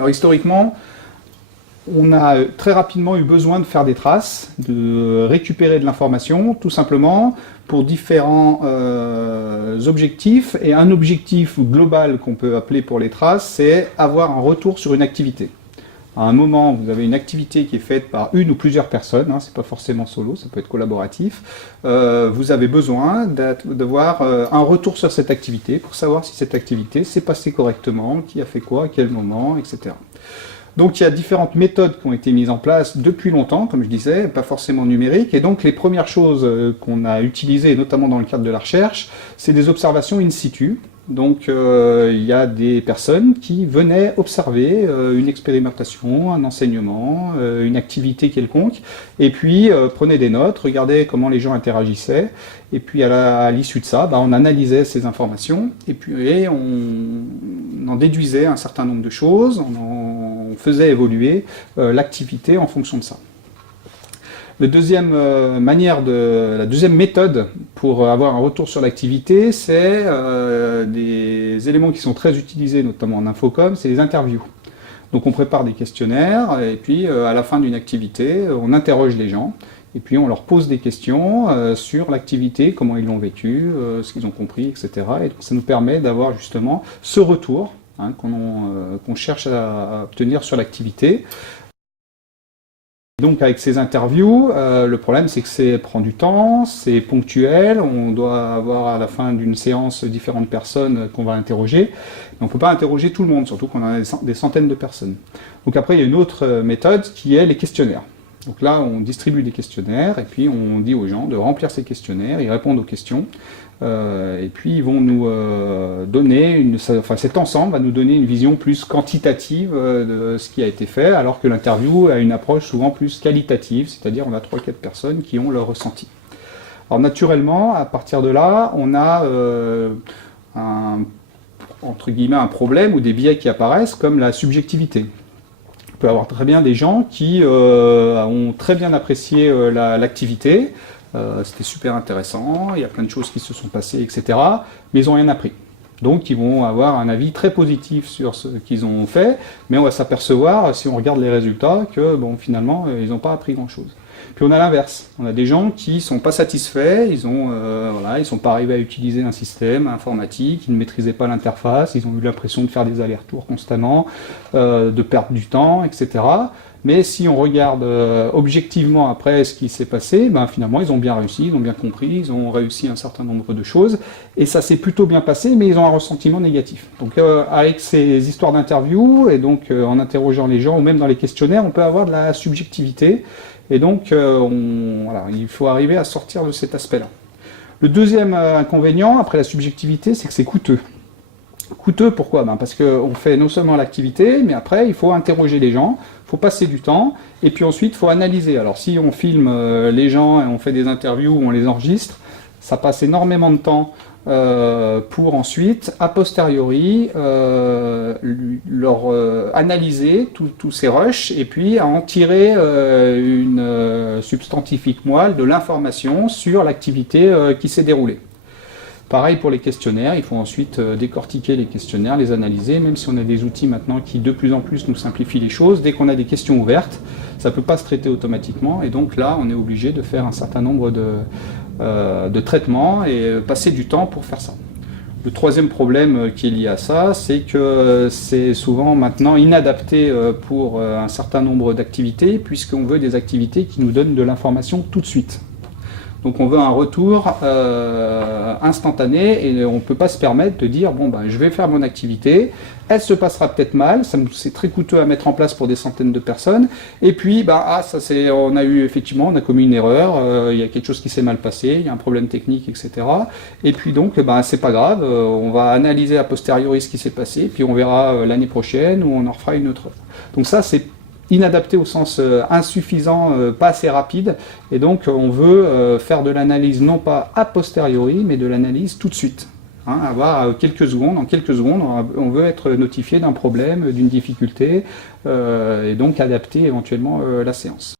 Alors historiquement, on a très rapidement eu besoin de faire des traces, de récupérer de l'information, tout simplement pour différents objectifs. Et un objectif global qu'on peut appeler pour les traces, c'est avoir un retour sur une activité. À un moment, vous avez une activité qui est faite par une ou plusieurs personnes, c'est pas forcément solo, ça peut être collaboratif. Vous avez besoin d'avoir un retour sur cette activité pour savoir si cette activité s'est passée correctement, qui a fait quoi, à quel moment, etc. Donc il y a différentes méthodes qui ont été mises en place depuis longtemps, comme je disais, pas forcément numériques. Et donc les premières choses qu'on a utilisées, notamment dans le cadre de la recherche, c'est des observations in situ. Donc il y a des personnes qui venaient observer une expérimentation, un enseignement, une activité quelconque, et puis prenaient des notes, regardaient comment les gens interagissaient, et puis à l'issue de ça, on analysait ces informations, et puis on en déduisait un certain nombre de choses, on faisait évoluer l'activité en fonction de ça. La deuxième méthode pour avoir un retour sur l'activité, c'est des éléments qui sont très utilisés, notamment en infocom, c'est les interviews. Donc on prépare des questionnaires, et puis à la fin d'une activité, on interroge les gens, et puis on leur pose des questions sur l'activité, comment ils l'ont vécu, ce qu'ils ont compris, etc. Et donc ça nous permet d'avoir justement ce retour qu'on cherche à obtenir sur l'activité. Donc avec ces interviews, le problème c'est que ça prend du temps, c'est ponctuel, on doit avoir à la fin d'une séance différentes personnes qu'on va interroger, mais on ne peut pas interroger tout le monde, surtout qu'on a des centaines de personnes. Donc après il y a une autre méthode qui est les questionnaires. Donc là on distribue des questionnaires et puis on dit aux gens de remplir ces questionnaires, ils répondent aux questions. Et puis ils vont nous donner, cet ensemble va nous donner une vision plus quantitative de ce qui a été fait, alors que l'interview a une approche souvent plus qualitative, c'est-à-dire on a 3-4 personnes qui ont leur ressenti. Alors naturellement, à partir de là, on a entre guillemets un problème ou des biais qui apparaissent comme la subjectivité. On peut avoir très bien des gens qui ont très bien apprécié l'activité, c'était super intéressant, il y a plein de choses qui se sont passées, etc. Mais ils n'ont rien appris. Donc ils vont avoir un avis très positif sur ce qu'ils ont fait, mais on va s'apercevoir, si on regarde les résultats, que finalement, ils n'ont pas appris grand-chose. Puis on a l'inverse, on a des gens qui ne sont pas satisfaits, ils sont pas arrivés à utiliser un système informatique, ils ne maîtrisaient pas l'interface, ils ont eu l'impression de faire des allers-retours constamment, de perdre du temps, etc. Mais si on regarde objectivement après ce qui s'est passé, finalement ils ont bien réussi, ils ont bien compris, ils ont réussi un certain nombre de choses, et ça s'est plutôt bien passé, mais ils ont un ressentiment négatif. Donc avec ces histoires d'interview, et donc en interrogeant les gens, ou même dans les questionnaires, on peut avoir de la subjectivité, et donc il faut arriver à sortir de cet aspect-là. Le deuxième inconvénient, après la subjectivité, c'est que c'est coûteux. Coûteux, pourquoi? Parce qu'on fait non seulement l'activité, mais après, il faut interroger les gens, il faut passer du temps, et puis ensuite, il faut analyser. Alors, si on filme les gens et on fait des interviews ou on les enregistre, ça passe énormément de temps pour ensuite, a posteriori, leur analyser tous ces rushs, et puis à en tirer une substantifique moelle de l'information sur l'activité qui s'est déroulée. Pareil pour les questionnaires, il faut ensuite décortiquer les questionnaires, les analyser, même si on a des outils maintenant qui de plus en plus nous simplifient les choses. Dès qu'on a des questions ouvertes, ça ne peut pas se traiter automatiquement, et donc là on est obligé de faire un certain nombre de traitements et passer du temps pour faire ça. Le troisième problème qui est lié à ça, c'est que c'est souvent maintenant inadapté pour un certain nombre d'activités, puisqu'on veut des activités qui nous donnent de l'information tout de suite. Donc on veut un retour instantané et on ne peut pas se permettre de dire je vais faire mon activité, elle se passera peut-être mal, c'est très coûteux à mettre en place pour des centaines de personnes, et puis on a commis une erreur, il y a quelque chose qui s'est mal passé, il y a un problème technique, etc. Et puis donc c'est pas grave, on va analyser a posteriori ce qui s'est passé, puis on verra l'année prochaine ou on en refera une autre. Donc ça c'est inadapté au sens insuffisant, pas assez rapide, et donc on veut faire de l'analyse non pas a posteriori, mais de l'analyse tout de suite. En quelques secondes, on veut être notifié d'un problème, d'une difficulté, et donc adapter éventuellement la séance.